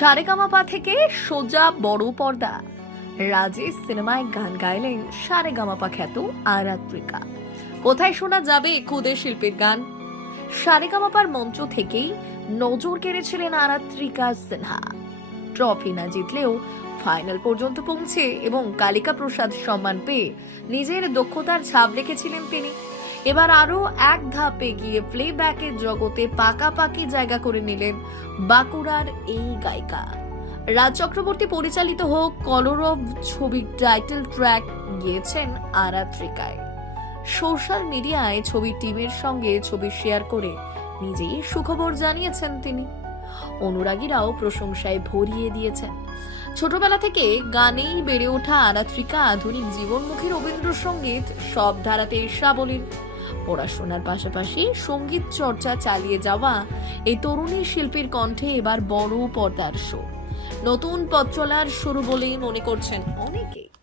সারেগামাপা থেকে সোজা বড় পর্দা রাজেশ সিনেমায় গান গাইলেন সারেগামাপা খ্যাত আরাত্রিকা। কোথায় শোনা যাবে খুদে শিল্পীর গান? সারেগামাপার মঞ্চ থেকেই নজর কেড়েছিলেন আরাত্রিকা সিনহা। ট্রফি না জিতলেও ফাইনাল পর্যন্ত পৌঁছে এবং কালিকা প্রসাদ সম্মান পেয়ে নিজের দক্ষতার ছাপ রেখেছিলেন তিনি। এবার আরো এক ধাপ এগিয়ে প্লেব্যাকের জগতে পাকাপাকি জায়গা করে নিলেন বাঁকুড়ার এই গায়িকা। রাজ চক্রবর্তী পরিচালিত হোক কলরব ছবির টাইটেল ট্র্যাক গিয়েছেন আরাত্রিকায়। সোশ্যাল মিডিয়ায় ছবির টিমের সঙ্গে ছবি শেয়ার করে নিজেই সুখবর জানিয়েছেন তিনি। অনুরাগীরাও প্রশংসায় ভরিয়ে দিয়েছেন। ছোটবেলা থেকে গানেই বেড়ে ওঠা আরাত্রিকা আধুনিক জীবনমুখী রবীন্দ্রসঙ্গীত সব ধারাতে সাবলীল। পড়াশোনার পাশাপাশি সঙ্গীত চর্চা চালিয়ে যাওয়া এই তরুণী শিল্পীর কণ্ঠে এবার বড় পর্দার শো। নতুন পথ চলার শুরু বলেই মনে করছেন অনেকেই।